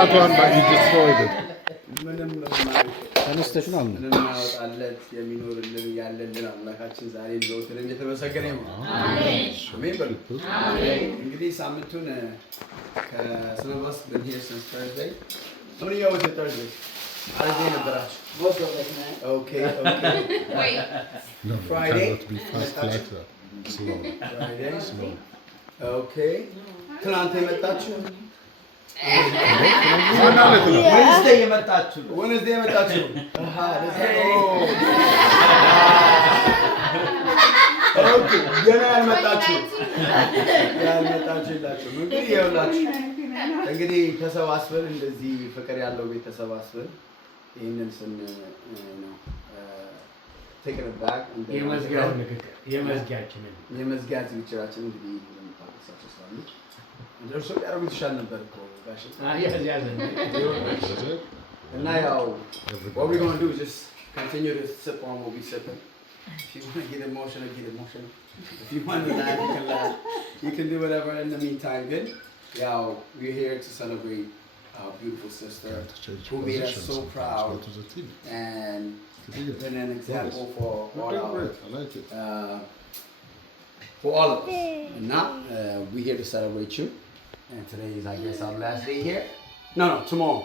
that one, but you destroyed it. ተነስተሽናል እናወጣለት የሚኖርልን ያለልን አምላካችን ዛሬ ዘወትርም የተመሰገነ ይሁን። አሜን አሜን በሉ። እንግዲህ ሳምንቱን ከሰንባስ በዚህ Thursday ምን ያው Thursday Thursday ነበራችሁ? Okay okay. Wait. No, Friday cannot be fast like that. Slow. Friday slow. Okay. ትናንት የመጣችሁ Wednesday የመጣችሁ Wednesday የመጣችሁ ኦኬ ገና ያልመጣችሁ ይላችሁ እንግዲህ ይኸውላችሁ እንግዲህ ተሰባስበን እንደዚህ ፍቅር ያለው ቤት ተሰባስበን ይሄንን ስን ነው taken it back and የመዝጊያ ዝግጅታችን እንግዲህ ለምታውቁት ሰው እንደርሶ ያረጉ ይሻል ነበር እኮ ጋሽ እና ያው what we're going to do is just continue to sip on what we sipping. If you want to get emotional, get emotional. If you want to laugh, you can laugh. You can do whatever in the meantime. Good. Yeah, we're here to celebrate our beautiful sister who made us so proud and been an example for all our for all of us. And now we're here to celebrate you. And today is, I guess, our last day here. No, tomorrow.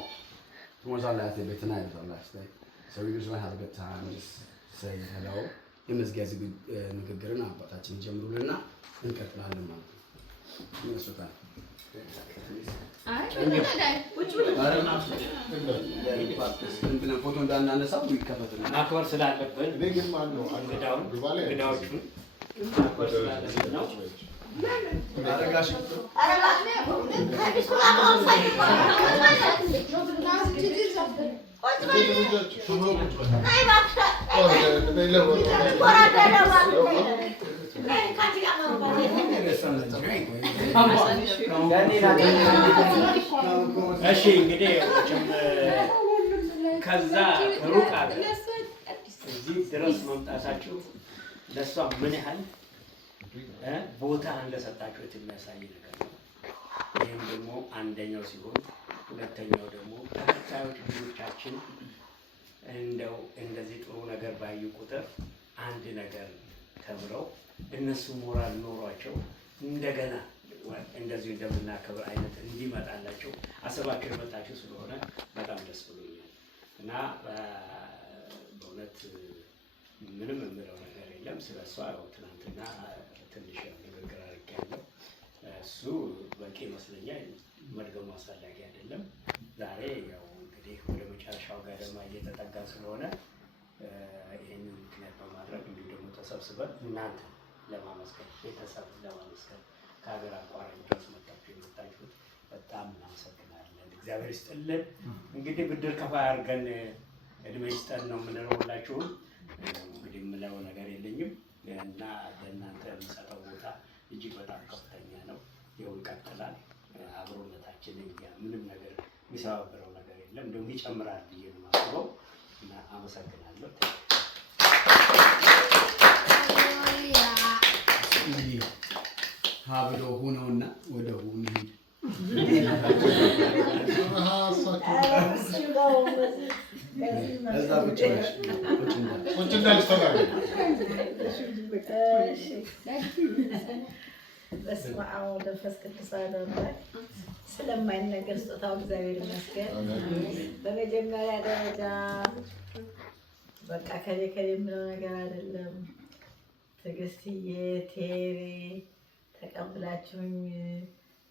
Tomorrow's our last day, but tonight is our last day. So we're just gonna have a good time. Just say hello. የመዝጊያ ንግግርን አባታችን ጀምሩልና እንቀጥላለን ማለት ነው። ይመስላል ፎቶ እንዳናነሳው ይከፈትና ማክበር ስላለብን ግን ማን ነው እንግዳዎቹን ማክበር ስላለብን ነው። አረጋሽ እሺ እንግዲህ ከዛ ሩቅ አገር እዚህ ድረስ መምጣታችሁ ለሷ ምን ያህል ቦታ እንደሰጣችሁት የሚያሳይ ነገር ነው። ይህም ደግሞ አንደኛው ሲሆን ሁለተኛው ደግሞ ተከታዮች ልጆቻችን እንደው እንደዚህ ጥሩ ነገር ባዩ ቁጥር አንድ ነገር ተምረው እነሱ ሞራል ኖሯቸው እንደገና እንደዚህ እንደምናከብር አይነት እንዲመጣላቸው አስባችሁ የመጣችሁ ስለሆነ በጣም ደስ ብሎኛል እና በእውነት ምንም የምለው ነገር የለም። ስለሷ ትናንትና ትንሽ ንግግር አድርጌያለሁ። እሱ በቂ ይመስለኛል። መድገሙ አስፈላጊ አይደለም። ዛሬ ያው እንግዲህ ወደ መጨረሻው ገደማ እየተጠጋ ስለሆነ ይህንን ምክንያት በማድረግ እንዲሁ ደግሞ ተሰብስበን እናንተ ለማመስገን ቤተሰብ ለማመስገን ከሀገር አቋራጭ ድረስ መጣችሁ የመጣችሁት በጣም እናመሰግናለን። እግዚአብሔር ይስጥልን። እንግዲህ ብድር ከፋይ አድርገን እድሜ ይስጠን ነው የምንለው ሁላችሁም። እንግዲህ የምለው ነገር የለኝም እና ለእናንተ የምሰጠው ቦታ እጅግ በጣም ከፍተኛ ነው። ይኸው ይቀጥላል። አብሮነታችን ምንም ነገር የሚሰባበረው ነገር የለም፣ እንደውም ይጨምራል ብዬ ነው የማስበው እና አመሰግናለሁ። ሀብሎ ሁነውና ወደ ሁን እዛ ብቻ በስመ አብ ወወልድ ወመንፈስ ቅዱስ አሐዱ አምላክ። ስለማይነገር ስጦታው እግዚአብሔር ይመስገን። በመጀመሪያ ደረጃ በቃ ከሌ የምለው ነገር አይደለም። ትዕግስትዬ ቴሪ ተቀብላችሁኝ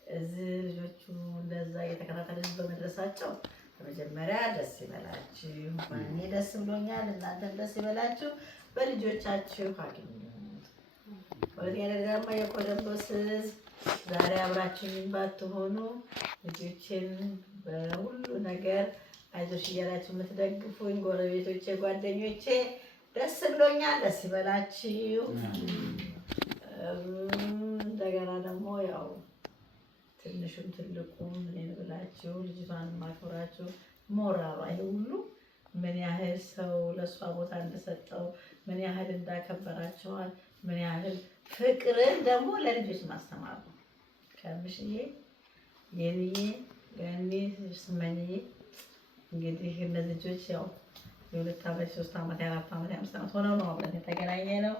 እዚህ ልጆቹ እንደዛ እየተከታተልን በመድረሳቸው በመጀመሪያ ደስ ይበላችሁ። እኔ ደስ ብሎኛል፣ እናንተም ደስ ይበላችሁ። በልጆቻችሁ አግኙ። ወዲያ ደጋማ የቆለምቦስ ዛሬ አብራችሁኝ ባትሆኑ ልጆችን በሁሉ ነገር አይዞሽ እያላችሁ የምትደግፉኝ ጎረቤቶቼ፣ ጓደኞቼ ደስ ብሎኛል። ደስ ይበላችሁ። እንደገና ደግሞ ያው ትንሹም ትልቁም እኔን ብላችሁ ልጅቷን ማክብራችሁ ሞራሏ ይሄ ሁሉ ምን ያህል ሰው ለሷ ቦታ እንደሰጠው ምን ያህል እንዳከበራቸዋል ምን ያህል ፍቅርን ደግሞ ለልጆች ማስተማር ነው። ከምሽዬ የኔ ገኒ ስመኝ እንግዲህ እነዚህ ልጆች ያው የ2 ዓመት 3 ዓመት 4 ዓመት 5 ዓመት ሆነው ነው አብረን የተገናኘነው።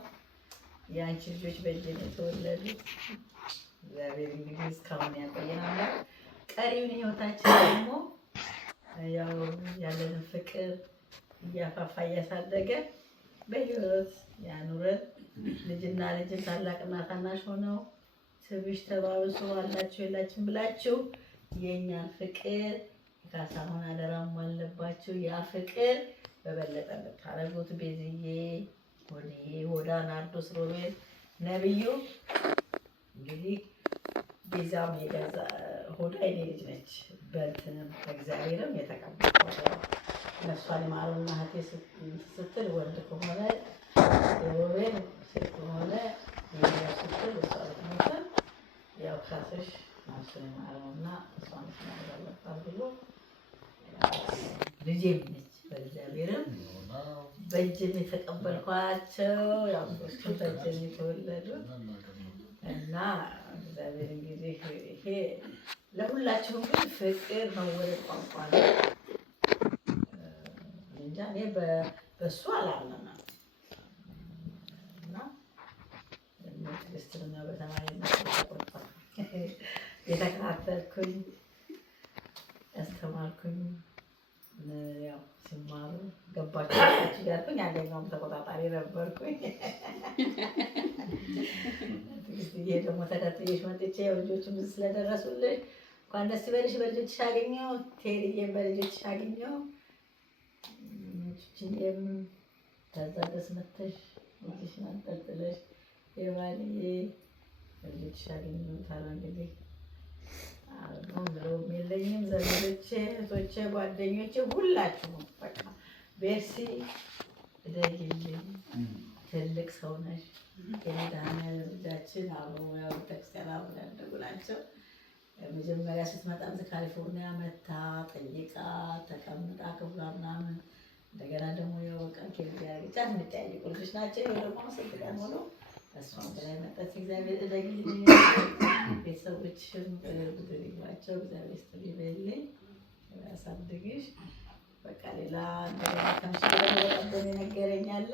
የአንቺ ልጆች በእጅ ነው የተወለዱት። እግዚአብሔር እንግዲህ እስካሁን ያቆየናል። ቀሪውን ህይወታችን ደግሞ ያው ያለንን ፍቅር እያፋፋ እያሳደገ በህይወት ያኑረን። ልጅና ልጅን ታላቅና ታናሽ ሆነው ትብሽ ተባብሶ አላችሁ የላችሁም ብላችሁ የእኛን ፍቅር ካሳሁን አደራም አለባችሁ። ያ ፍቅር በበለጠ ልታረጉት ቤዝዬ፣ ሆድዬ፣ ሆዳ፣ ናርዶስ፣ ሮቤል፣ ነብዩ እንግዲህ ቤዛም የገዛ ሆዳ የኔ ልጅ ነች። በእንትንም በእግዚአብሔርም የተቀበልኩት ነፍሷን ይማረውና እህቴ ስትል ወንድ ከሆነ ሮቤል፣ ሴት ከሆነ ስትል እሷ ልትሞትን ያው ካስሽ ነፍሱን ይማረውና እሷን ስናደርጋለባት ብሎ ልጄም ነች። በእግዚአብሔርም በእጅም የተቀበልኳቸው ያው ሶስቱም በእጅም የተወለዱት እና እግዚአብሔር እንግዲህ ይሄ ለሁላችሁም ግን ፍቅር መወደድ ቋንቋ ነው። እንጃ እኔ በእሱ አላምንም እና ትዕግስትና በተማሪነት የተከታተልኩኝ ያስተማርኩኝ ያው ሲማሩ ገባችሁ ያልኩኝ አንደኛውም ተቆጣጣሪ ነበርኩኝ። ይሄ ደግሞ ተከትዬሽ መጥቼ ልጆቹም ስለደረሱልሽ እንኳን ደስ ይበልሽ። በልጆችሽ አገኘሁ ቴሪዬም በልጆችሽ አገኘሁ። ችችዬም ከዛ ደስ መተሽ ልጅሽን አንጠልጥለሽ የባልዬ በልጆችሽ አገኘሁ። ታዲያ እንግዲህ አሁን ብለውም የለኝም ዘመዶቼ፣ እህቶቼ፣ ጓደኞቼ ሁላችሁም በቃ ቤርሲ እደጊልኝ። ትልቅ ሰው ነሽ። የመድኃኒዓለም ልጃችን አብሮ ያው ቤተክርስቲያን አብሮ ያደጉ ናቸው። መጀመሪያ ስትመጣም ካሊፎርኒያ መታ ጠይቃ ተቀምጣ ክፍሏ ምናምን እንደገና ደግሞ ያው በቃ ኬዝ ያርግቻት የምትጠያይቁ ልጆች ናቸው። ይኸው ደግሞ አመሰግናለሁ ሆኖ እሷም በላይ መጣች። እግዚአብሔር እደጊልኝ። ቤተሰቦችሽም ብድር ይግባቸው። እግዚአብሔር ይስጥልኝ ያሳድግሽ። በቃ ሌላ እንደገና ከምሽት ደግሞ የነገረኝ አለ።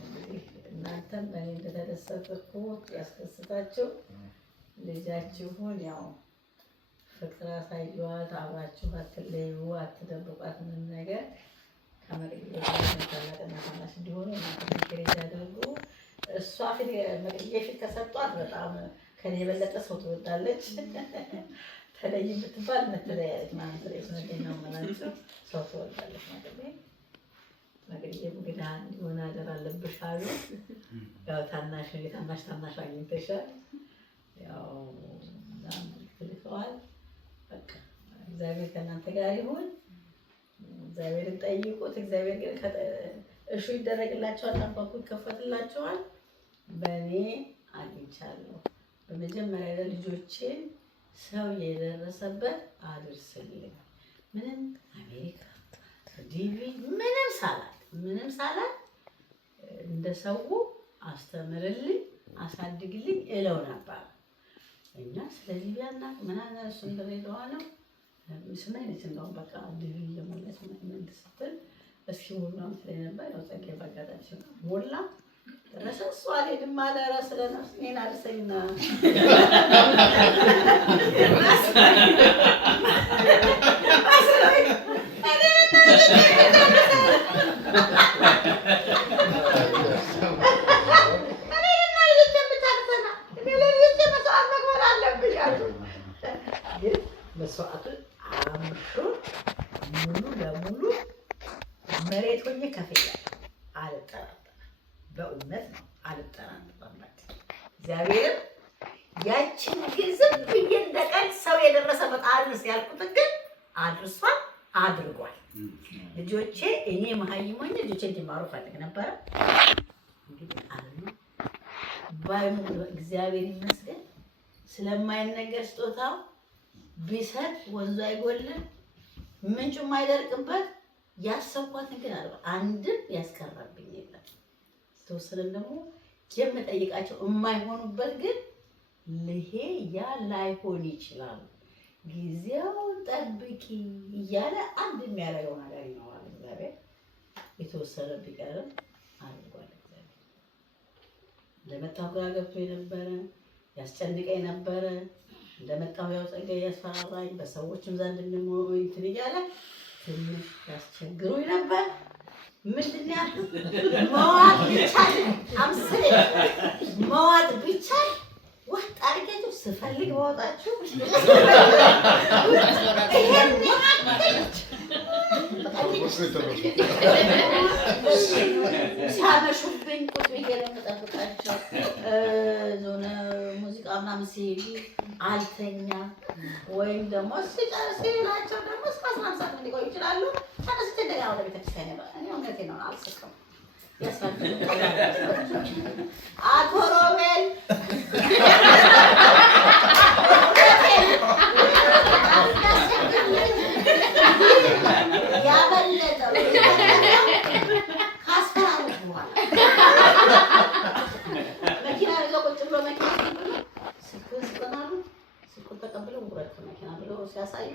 እንግዲህ እናንተም በእኔ እንደተደሰትኩ ያስደስታችሁ። ልጃችሁን ያው ፍቅር አሳዩዋት። አብራችሁ አትለዩ፣ አትደብቋት ምንም ነገር። ከመቅደስ ታላቅና ታናሽ እንዲሆኑ እናንተ ያደርጉ። እሷ ፊት መቅደስ ፊት ከሰጧት በጣም ከኔ የበለጠ ሰው ትወዳለች። ተለይ ብትባል መተለያየች ማለት ነው ማለት ሰው ትወዳለች ማለት ነው። መቅደስ እንግዲህ እንዲሆን አደራ አለብሽ አሉ። ያው ታናሽ ታናሽ አግኝተሻል። ያው ዛም ትልከዋል። በቃ እግዚአብሔር ከእናንተ ጋር ይሁን። እግዚአብሔርን ጠይቁት። እግዚአብሔር ግን እሹ ይደረግላችኋል፣ አንኳኩ ይከፈትላችኋል። በእኔ አግኝቻለሁ። በመጀመሪያ ለልጆቼን ሰው የደረሰበት አድርስልኝ። ምንም አሜሪካ ዲቪ ምንም ሳላት እንደ ሰው አስተምርልኝ አሳድግልኝ እለው ነበር። እና ስለ ሊቢያና ምናምን እሱ እንደሌለዋ ነው ስመኝት እንደውም በቃ ዲቪ ለሞላት ምን ስትል እስኪ ሙሉም ስለነበር ያው ጸጋዬ ባጋጣችን ሞላ ደረሰ። እሱ አልሄድም አለ። ኧረ ስለ ነፍስ እኔን አድርሰኝና መስዋዕቱን አምሾ ሙሉ ለሙሉ መሬት ሆኜ ከፍያለሁ። አልጠራጠርም፣ በእውነት ነው አልጠራጠርም። እግዚአብሔር ያችን ግን ዝም ብዬ እንደቀን ሰው የደረሰበት አድርስ ያልኩትን ግን አድርሷል፣ አድርጓል። ልጆቼ እኔ መሀይም ሆኜ ልጆቼ እንዲማሩ ፈልግ ነበረ። እንግዲህ አሉ ባይሞት እግዚአብሔር ይመስገን ስለማይነገር ስጦታው ቢሰጥ ወንዙ አይጎልም፣ ምንጩም አይደርቅበት። ያሰብኳትን ግን አለ አንድም ያስቀረብኝ የለም። ተወሰነም ደግሞ የምጠይቃቸው የማይሆኑበት ግን ይሄ ያ ላይሆን ይችላል። ጊዜውን ጠብቂ እያለ አንድ የሚያደርገው ነገር ይኖራል። እግዚአብሔር የተወሰነ ቢቀርም አድርጓል። እግዚአብሔር እንደመጣሁ ግራ ገብቶ የነበረ ያስጨንቀኝ ነበረ። እንደመጣሁ ያው ጸጋዬ ያስፈራራኝ በሰዎችም ዘንድ እንትን እያለ ትንሽ ያስቸግሩኝ ነበር። ምንድን ነው ያልኩት? መዋጥ ቢቻል አምስት መዋጥ ቢቻል ወጥ አድርጌያችሁ ስፈልግ በወጣችሁ ሲያመሹብኝ ቁጭ ብዬ ነው የምጠብቃቸው። የሆነ ሙዚቃ ምናምን ሲሄዱ አልተኛ ወይም ደግሞ ሲጨርስ ሲላቸው ደግሞ እስከ 11 ሰዓት ሊቆዩ ይችላሉ። ተነስቼ እንደገና ወደ ቤተክርስቲያን ነበር። እኔ እውነቴን ነው አልስቅም። አቶ ሮቤል ያበለጠው ካስፈራሩት በኋላ መኪና ይዘው ቁጭ ብሎ መኪና ስልኩን ስጠናሉ። ስልኩን ተቀብለው ውረድ ከመኪና ብለው ሲያሳዩ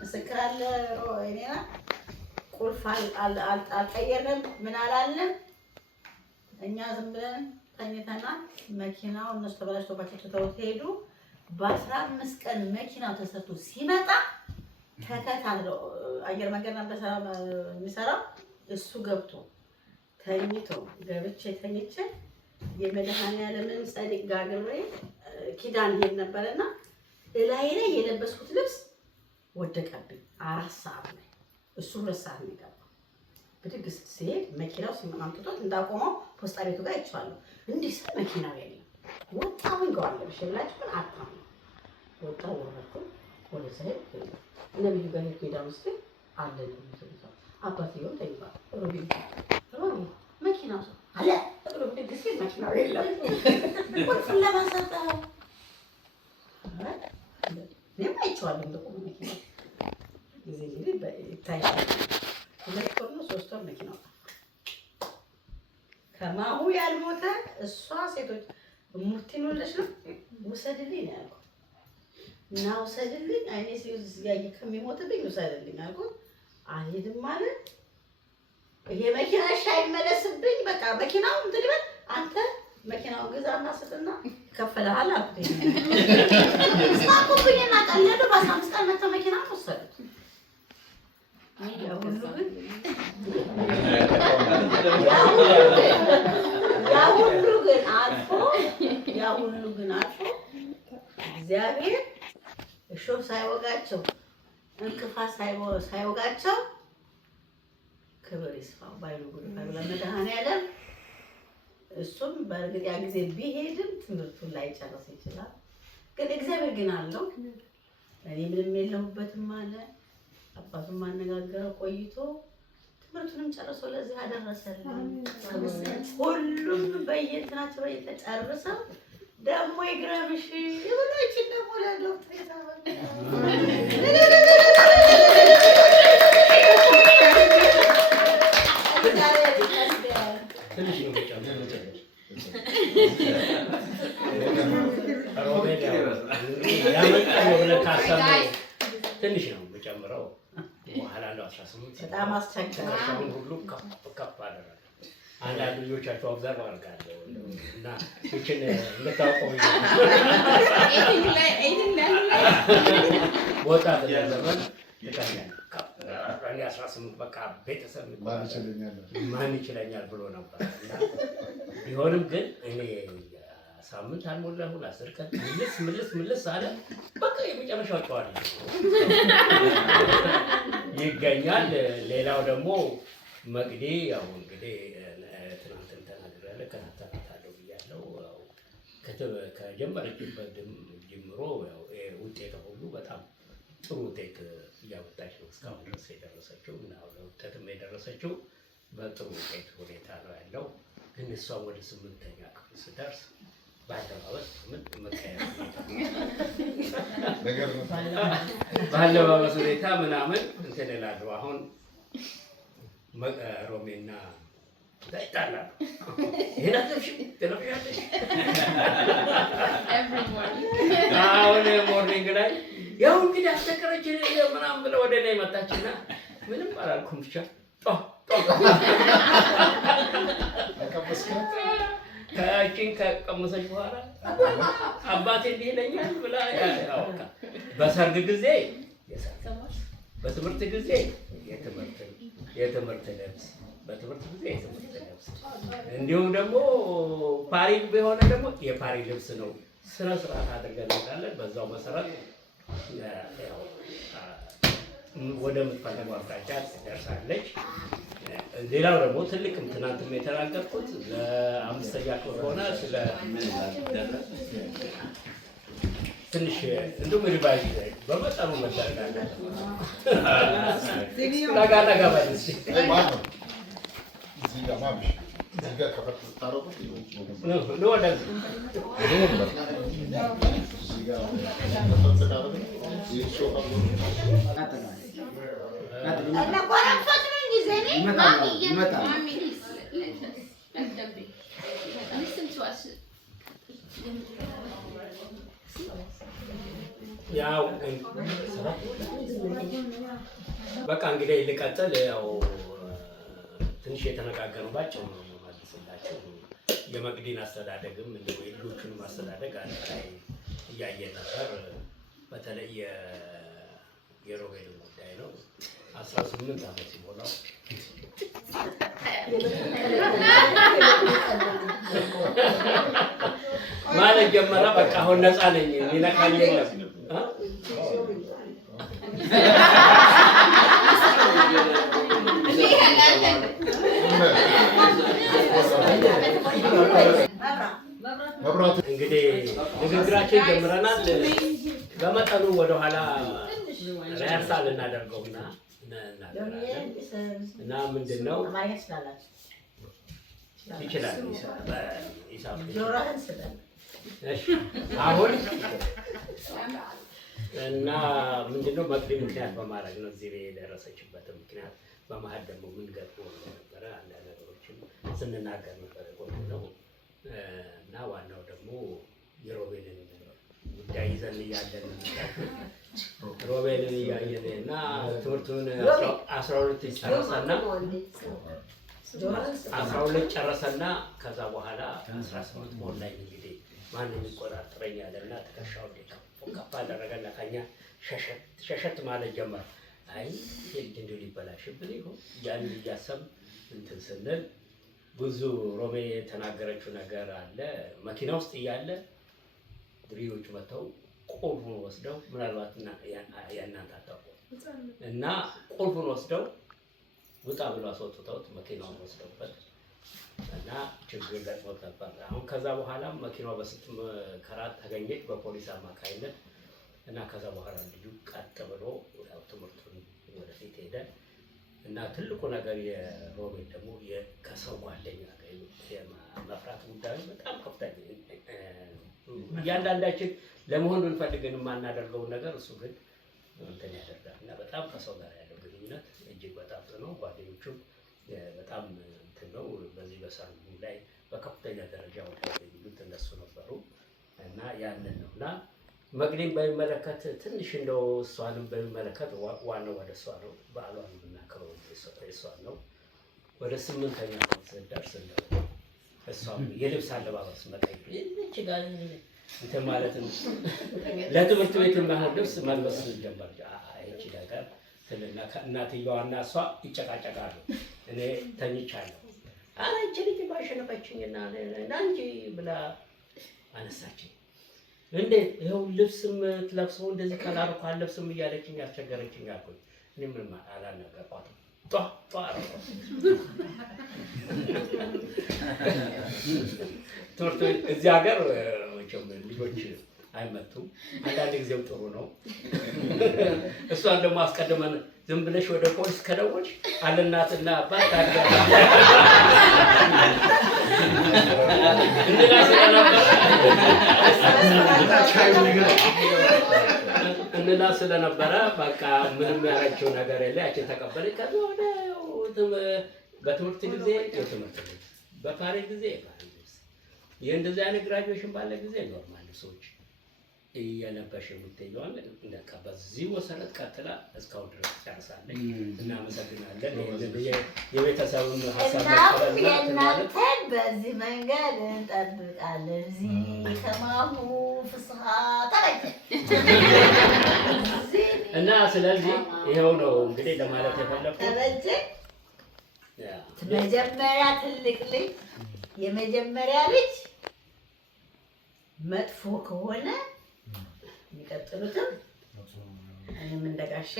ምስክር አለ። ቁልፍ አልቀየርንም፣ ምን አላለም። እኛ ዝም ብለን ተኝተናል። መኪናው እነሱ ተበላሽቶባቸው ትተውት ሄዱ። በ15 ቀን መኪናው ተሰርቶ ሲመጣ ተከታትለው አየር መንገድ ነበር የሚሰራው። እሱ ገብቶ ተኝቶ ገብቼ ተኝቼ የመድኃኒዓለምን ጸዲቅ ጋግሬ ኪዳን ሄድ ነበርና እላይ ላይ የለበስኩት ልብስ ወደቀብኝ። 4 ሰዓት ላይ እሱ 2 ሰዓት ነው የገባው። ብድግ ሲሄድ መኪናው ሲማምጥቶት እንዳቆመው ፖስታ ቤቱ ጋር ይቻላል። እንዲህ ስለ መኪናው የለም ወጣሁኝ። ገዋለሽ ብላችሁ ምን አጣም ወጣ ወረድኩ። ወደ ሰሄድ ነብዩ ጋር ሄዳ ውስጥ አለ ነው የሚሰራው። አባትየው ተይባል ሮቢ መኪናው አለ ሮቢ ድግስ መኪናው የለም ወጥ ለማሰጣ ለምን አይቻልም? እንደቆመ መኪና ጊዜ እንግዲህ ይታያል። 2 ወር ነው 3 ወር መኪናው ከማሁ ያልሞተ እሷ ሴቶች ሙርቲን ወለሽ ነው ውሰድልኝ ነው ያልኩት። እና ውሰድልኝ አይኔ ሲያይ ከሚሞትብኝ ውሰድልኝ አልኩት። አልሄድም ማለት ይሄ መኪና አይመለስብኝ። በቃ መኪናው እንትን ይበል አንተ መኪናውን ግዛና ስጥና ከፈለሃል አልኩት። ሳቁብኝና ቀለዱ። በ15 ቀን መጥተው መኪና ወሰዱት። ያ ሁሉ ግን አልፎ እግዚአብሔር እሾህ ሳይወጋቸው እንቅፋት ሳይወጋቸው ክብር ይስፋው ባይሉ ጉዳይ ለመድኃኒዓለም። እሱም በእርግጥ ያ ጊዜ ቢሄድም ትምህርቱን ላይ ጨርስ ይችላል። ግን እግዚአብሔር ግን አለው። እኔ ምንም የለሁበትም አለ። አባቱን ማነጋገረው ቆይቶ ትምህርቱንም ጨርሶ ለዚህ አደረሰልን። ሁሉም በየእንትናቸው በየተጨርሰው ደግሞ ይግረምሽ ይብሎችን ደግሞ ለዶክተር ትንሽ ነው የምጨምረው። በኋላ ነው 18 በጣም አስቸጋሪ ሁሉ ከፍ አደረገ። አንዳንድ ልጆቻቸው አብዛር አድርጋለሁ እና እችን እንደታውቀው ወጣት ዘመን ይታያል። 18 በቃ ቤተሰብ ማን ይችለኛል ብሎ ነበር። እና ቢሆንም ግን እኔ ሳምንት አልሞላሁ 10 ቀን ምልስ አለ። በቃ የመጨረሻው ጨዋታ ይገኛል። ሌላው ደግሞ መቅዲ ያው እንግዲህ ትናንትን ተናግሬያለሁ፣ ከታተናታለሁ ብያለሁ። ከጀመረችበት ጀምሮ ያው ውጤት ሁሉ በጣም ጥሩ ውጤት እያወጣች ነው እስካሁን ድረስ የደረሰችው እና ለውጤትም የደረሰችው በጥሩ ውጤት ሁኔታ ነው ያለው። ግን እሷም ወደ 8ኛ ክፍል ስደርስ ባለባበስ ምን መቀየር ባለባበስ ሁኔታ ምናምን እንትን እላለሁ። አሁን ሮሜና ይጣላሉ። ይሄን አትለብሽም ትለብሻለሽ። አሁን ሞርኒንግ ላይ ያው እንግዲህ አስቸገረች ምናምን ብለው ወደ እኔ መጣችና ምንም አላልኩም ብቻ ከእችን ከቀመሰች በኋላ አባቴ እንዲህ ይለኛል ብላ ያውቃ። በሰርግ ጊዜ በትምህርት ጊዜ የትምህርት ልብስ በትምህርት ጊዜ የትምህርት ልብስ እንዲሁም ደግሞ ፓሪ ቢሆን ደግሞ የፓሪ ልብስ ነው። ስነ ስርዓት አድርገን እንወጣለን። በዛው መሰረት ያው ወደ ምትፈልገው አቅጣጫ ትደርሳለች። ሌላው ደግሞ ትልቅም ትናንትም የተናገርኩት ለአምስተኛ ክፍል ሆነ ስለ ትንሽ እንደውም ሪቫይዝ በመጠኑ መደረግ አለበት። ጠጋ በል እስኪ እዚህ ጋር ማብሽ እዚህ ጋር ከፈት ታረቁት ነው ወደዚህ እዚህ ጋር ከፈት ታረቁት ይሾ ያው በቃ እንግዲህ ልቀጥል። ያው ትንሽ የተነጋገሩባቸው ነው መልስላቸው። የመቅዲን አስተዳደግም እንደ የልጆቹንም አስተዳደግ አንድ ላይ እያየን ነበር። በተለይ የሮቤል ጉዳይ ነው። 18 ዓመት ሲሞላው ማለት ጀመረ። በቃ አሁን ነፃ ነኝ የሚነካኝ የለም። እንግዲህ ንግግራችን ጀምረናል። በመጠኑ ወደኋላ ሪሀርሳል እናደርገውና እና ምንድን ነው ይችላል አሁን እና ምንድነው መቅዲ ምክንያት በማድረግ ነው እዚህ የደረሰችበት ምክንያት። በመሀል ደግሞ ምን ገጥሞ ነበረ አንዳንድ ነገሮችን ስንናገር ነበር ቆይተው እና ዋናው ደግሞ የሮቤልን ጉዳይ ይዘን እያለን ሮቤልን እያየን እና ትምህርቱን 12 ጨረሰና 12 ጨረሰና ከዛ በኋላ 18 ሞል ላይ እንግዲህ ማንም ይቆጣጠረኛል እና ትከሻው ከፍ አደረገና ከኛ ሸሸት ማለት ጀመረ። አይ ልጅ እንደው ሊበላሽብን ይሁን ያን እያሰብን እንትን ስንል ብዙ ሮሜ የተናገረችው ነገር አለ። መኪና ውስጥ እያለ ድሪዎች መተው ቁልፉን ወስደው ምናልባት ያናንተ አታውቁም እና ቁልፉን ወስደው ውጣ ብሎ አስወጥተውት መኪናውን ወስደውበት እና ችግር ገጥሞት ነበር። አሁን ከዛ በኋላ መኪናው በስንት ከራት ተገኘች በፖሊስ አማካይነት እና ከዛ በኋላ ልጁ ቀጥ ብሎ ያው ትምህርቱን ወደፊት ሄደ እና ትልቁ ነገር የሮቤል ደግሞ ከሰው ጓደኛ ጋር የመፍራት ጉዳዩ በጣም ከፍተኛ እያንዳንዳችን ለመሆን ብንፈልግን የማናደርገውን ነገር እሱ ግን እንትን ያደርጋል እና በጣም ከሰው ጋር ያለው ግንኙነት እጅግ በጣም ጥሩ ነው። ጓደኞቹም በጣም እንትን ነው። በዚህ በሰርጉ ላይ በከፍተኛ ደረጃ ወዳጅ እነሱ ነበሩ እና ያንን ነው እና መቅዲን በሚመለከት ትንሽ እንደው እሷንም በሚመለከት ዋናው ወደ እሷ ነው። በዓሏን የምናከብረው እሷን ነው። ወደ 8ኛ ዓመት ስንደርስ እንደው እሷም የልብስ አለባበስ መቀየር እቺ ጋር እንትን ማለት ነው ለትምህርት ቤት የማይሆን ልብስ መልበስ ጀመር። እቺ ነገር ትልና እናትየዋና እሷ ይጨቃጨቃሉ። እኔ ተኝቻለሁ። አረ እቺ ልጅ ባሸነፈችኝና እንጂ ብላ አነሳችኝ። እንዴት ይኸው ልብስም ትለብሰው እንደዚህ ካላረኩ አልለብስም እያለችኝ አስቸገረችኝ አልኩኝ። እኔ ምንም አላነገርኳትም። ትምህርት እዚህ ሀገር ልጆች አይመቱም። አንዳንድ ጊዜም ጥሩ ነው። እሷን ደግሞ አስቀድመን ዝም ብለሽ ወደ ፖሊስ ከደወልሽ አለናትና አባት እንላ ስለነበረ በቃ ምንም ያረችው ነገር የለ። ያችን ተቀበለች። ከዛ ወደ በትምህርት ጊዜ የትምህርት ልብስ፣ በፓሬድ ጊዜ የፓሬድ ልብስ፣ የእንደዚህ አይነት ግራጁዌሽን ባለ ጊዜ ኖርማል ልብሶች እየለበሽ የምትይዘዋል። በቃ በዚህ መሰረት ቀጥላ እስካሁን ድረስ ጨርሳለች። እናመሰግናለን። የቤተሰቡን ሀሳብ የእናንተን በዚህ መንገድ እንጠብቃለን። እዚህ ከማሙ ፍስሀ ተረጀ እና ስለዚህ ይኸው ነው እንግዲህ ለማለት የፈለኩት። ተረጀ መጀመሪያ ትልቅ ልጅ የመጀመሪያ ልጅ መጥፎ ከሆነ የሚቀጥሉትም እኔም እንደጋሼ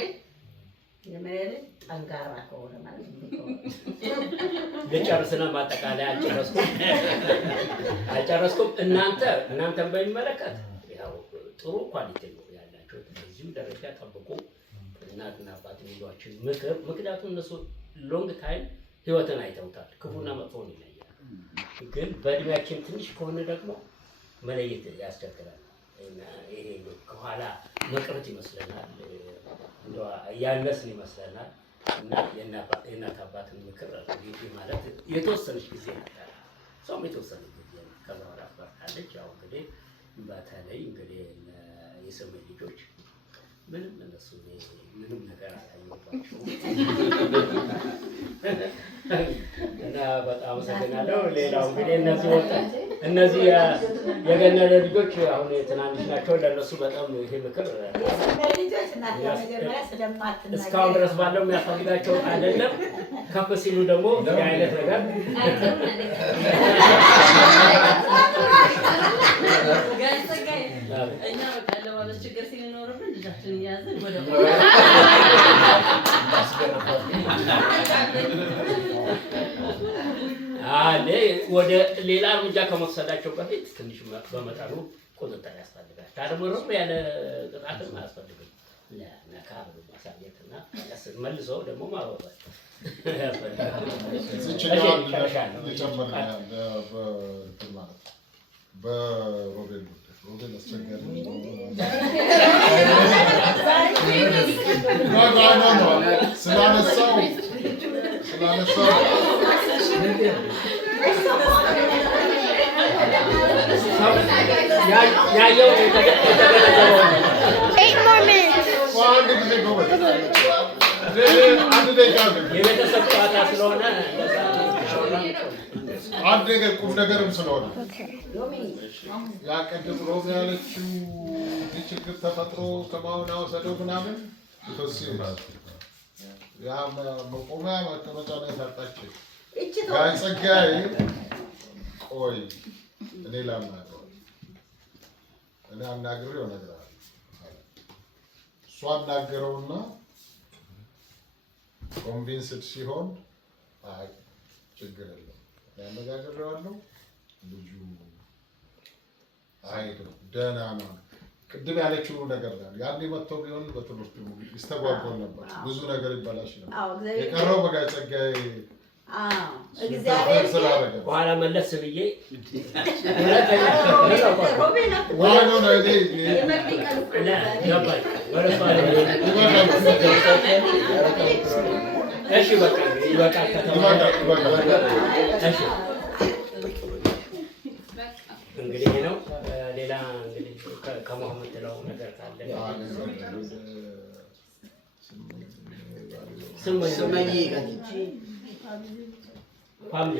የመጀመሪያ ልጅ ጠንካራ ከሆነ ማለት ነው። ልጨርስና ማጠቃለያ አልጨረስኩም። እናንተን በሚመለከት ያው ጥሩ ኳሊቲ ነው ያላችሁ። በዚሁ ደረጃ ጠብቁ። እናትና አባት የሚሏችሁ ምክር፣ ምክንያቱም እነሱ ሎንግ ታይም ህይወትን አይተውታል። ክፉና መጥፎን ይለያል። ግን በእድሜያችን ትንሽ ከሆነ ደግሞ መለየት ያስቸግራል። ይሄ ከኋላ መቅረት ይመስለናል፣ ያነስን ይመስለናል። እና የእናት አባትን ምክር ማለት የተወሰነች ጊዜ ነበር። ሰውም የተወሰነ ጊዜ ነው። ከዛ በኋላ አፍርታለች። ያው እንግዲህ በተለይ እንግዲህ የሰሜን ልጆች ምንም እነሱ ምንም ነገር አላየሁባቸውም እና በጣም አመሰግናለሁ። ሌላው እንግዲህ እነዚህ የገነነ ልጆች አሁን ትናንሽ ናቸው። ለእነሱ በጣም ይሄ ምክር እስካሁን ድረስ ባለው የሚያስፈልጋቸው አይደለም። ከፍ ሲሉ ደግሞ የአይነት ነገር እኛ በቃ ለባበስ ችግር ሲኖርብን ልጃችን እያያዝን ወደ ሌላ እርምጃ ከመውሰዳቸው በፊት ትንሽ በመጠኑ ቁጥጥር ያስፈልጋል። ታደምሮ ያለ ቅጣትም አያስፈልግም። ለነካ ብሎ ማሳየትና መልሶ ደግሞ ማባባት ያስፈልጋል። በሮቤል አስቸጋሪ ስላነሳው ያየው የተገነዘበው የቤተሰብ ጨዋታ ስለሆነ አንድ ነገር ቁም ነገርም ስለሆነ ያ ቅድም ሮም ያለችው ችግር ተፈጥሮ ከማሁን ወሰደው ምናምን ያ መቆሚያ መቀመጫ ላይ ታጣችው ጋር ጸጋዬ ቆይ እኔ ላናግረው እኔ አናግሬው ነገር አለ እሷ አናገረውና ኮንቪንስድ ሲሆን አይ ችግር የለም ያነጋግሬዋለሁ ልጁ አይደለም ደህና ነው። ቅድም ያለችው ነገር ነው። ያኔ መጥቶ ቢሆን በትምህርቱ ይስተጓጎል ነበር፣ ብዙ ነገር ይበላሽ ነበር። የቀረው በጋር ጸጋዬ እግዚአብሔር ስላደረገ በኋላ መለስ ብዬ እሺ በቃ ይበቃል። እንግዲህ ነው ሌላ እንግዲህ ከመሐመድ ተለው ነገር ካለ ስመኝ ፋሚሊ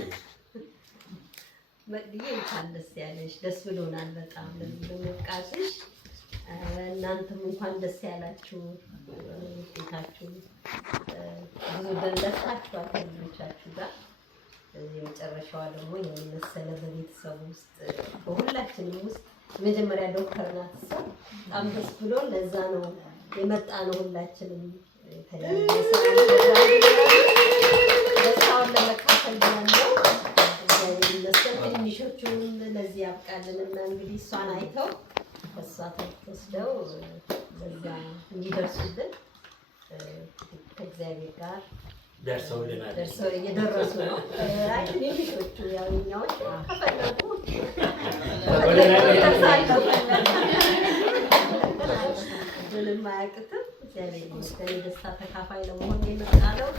መጥዬ እንኳን ደስ ያለሽ። ደስ ብሎናል በጣም ለዚህ በመብቃትሽ። እናንተም እንኳን ደስ ያላችሁ። ውጤታችሁ ብዙ ደንደፋችኋል ከልጆቻችሁ ጋር። የመጨረሻዋ ደግሞ የመሰለ በቤተሰብ ውስጥ በሁላችንም ውስጥ መጀመሪያ ዶክተር ናት እሷ። በጣም ደስ ብሎ ለዛ ነው የመጣ ነው ሁላችንም የተለያየ ደስታውን ለመካፈል ነው። እግዚአብሔር ይመስገን። ትንሾቹንም ለዚህ ያብቃልንና እንግዲህ እሷን አይተው እሷ ተወስደው በዛ እንዲደርሱልን ከእግዚአብሔር ጋር ደርሰውልናል። እየደረሱ ነው። አይ ትንሾቹ ያው እኛዎች ከፈለጉ ምንም አያቅትም። እግዚአብሔር ይመስገን። ደስታ ተካፋይ ለመሆን የመጣ ነው።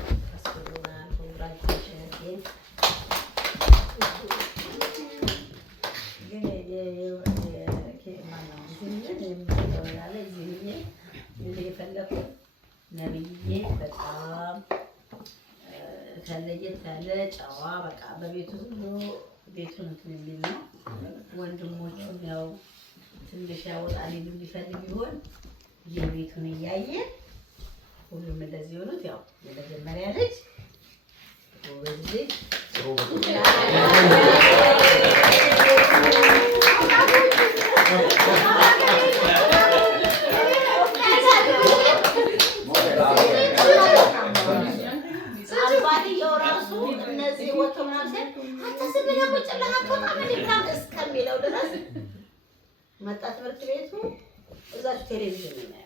ጽድት ያለ ጨዋ በቃ በቤቱ ሁሉ ቤቱን እንትን የሚል ነው። ወንድሞቹም ያው ትንሽ ያወጣል ሊፈልግ ቢሆን የቤቱን እያየ ሁሉም እንደዚህ ሆኑት። ያው የመጀመሪያ ልጅ ጎበዝ ልጅ መጣ ትምህርት ቤቱ እዛች ቴሌቪዥን ነው።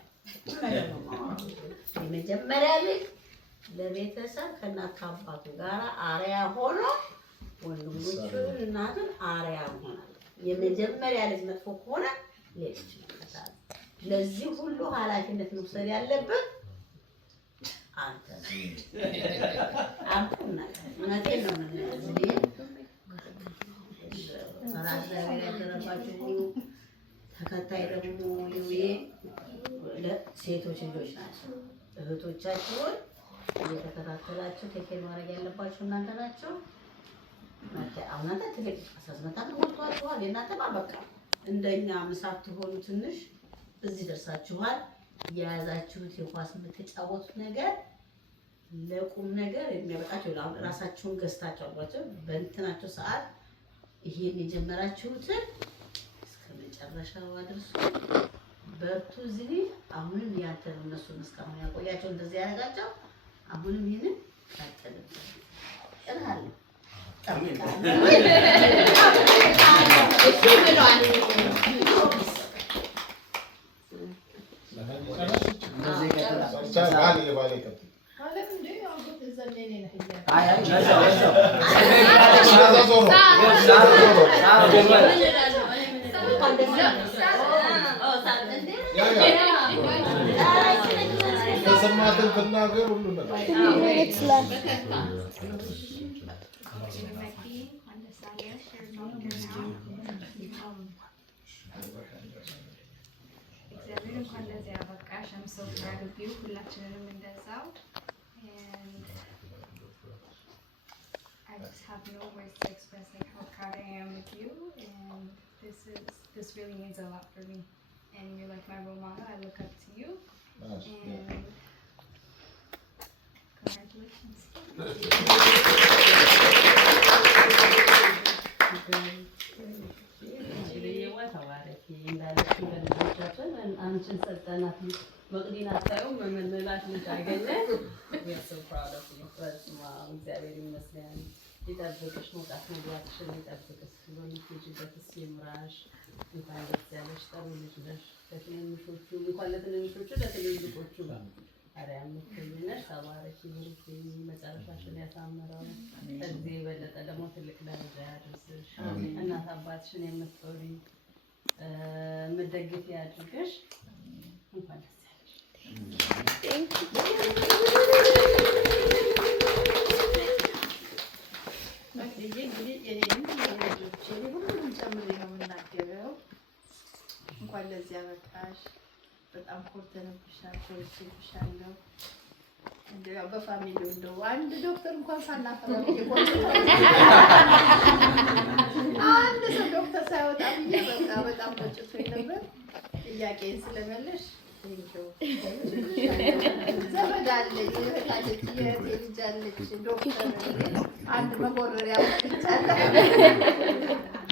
የመጀመሪያ ልጅ ለቤተሰብ ከእናት ከአባቱ ጋር አርያ ሆኖ ወንድሞቹን እናቱን አርያ ሆናል። የመጀመሪያ ልጅ መጥፎ ከሆነ ሌሎች ይመጣሉ። ለዚህ ሁሉ ኃላፊነት መውሰድ ያለብን አንተ አምጡና እውነቴን ነው የምንለው። ራስ ላይ ያደረባችሁ ተከታይ ደግሞ ሴቶች ልጆች ናቸው። እህቶቻችሁን እየተከታተላችሁ ቴኬር ማድረግ ያለባችሁ እናንተ ናቸው። አሁን እናንተ ትልቅ 18 ዓመት ሞልቷችኋል። የእናንተማ በቃ እንደኛ ምሳት ትሆኑ ትንሽ እዚህ ደርሳችኋል። የያዛችሁት የኳስ የምትጫወቱት ነገር ለቁም ነገር የሚያበቃቸው ራሳችሁን ገዝታችሁ አሏቸው። በእንትናቸው ሰዓት ይሄን የጀመራችሁትን እስከ መጨረሻው አድርሱ። በርቱ። እዚህ አሁንም ያንተ ነው። እነሱን እስካሁን ያቆያቸው እንደዚህ ያደርጋቸው። አሁንም ይሄንን ቀጥልበት እላለሁ። የሰማትን ብናገር ሁሉ ነገር I'm so proud of you. ሁላችንንም እንደዛው. And I just have no words to express like how proud I am of you. And this really means a lot for me. And you're like my role model. I look up to you. Nice. And congratulations. አንቺን ሰጠናት መቅዲን አታዩም መመለላት ልጅ አገኘ so proud of you. እግዚአብሔር ይመስገን። ይጠብቅሽ፣ መውጣት መግባትሽን ይጠብቅሽ። በምትሄጂበት ይምራሽ። እንኳን ደስ ያለሽ። ጥሩ ልጅ ነሽ። ለትንንሾቹ እንኳን ለትንንሾቹ ለትልልቆቹ አርአያ የምትሆኚ ነሽ። ተባረኪ። መጨረሻሽን ያሳምረው። ከዚህ የበለጠ ደግሞ ትልቅ ደረጃ ያድርስሽ። እናት አባትሽን የምትጦሪ መደገፍ ያድርግሽ። እንኳን ደስ ያለሽ። እንኳን ለዚህ አበቃሽ። በጣም ኮርተንብሻል፣ ኮርቼብሻለሁ። እንደው በፋሚሊው እንደው አንድ ዶክተር እንኳን ሳናፈራ አንድ ሰው ዶክተር ሳይወጣ ብዬ በቃ በጣም ተጭቶኝ ነበር። ጥያቄን ስለመለሽ ዘመድ አለኝ፣ እህት አለች፣ የእህቴ ልጅ አለች ዶክተር አንድ መጎረሪያ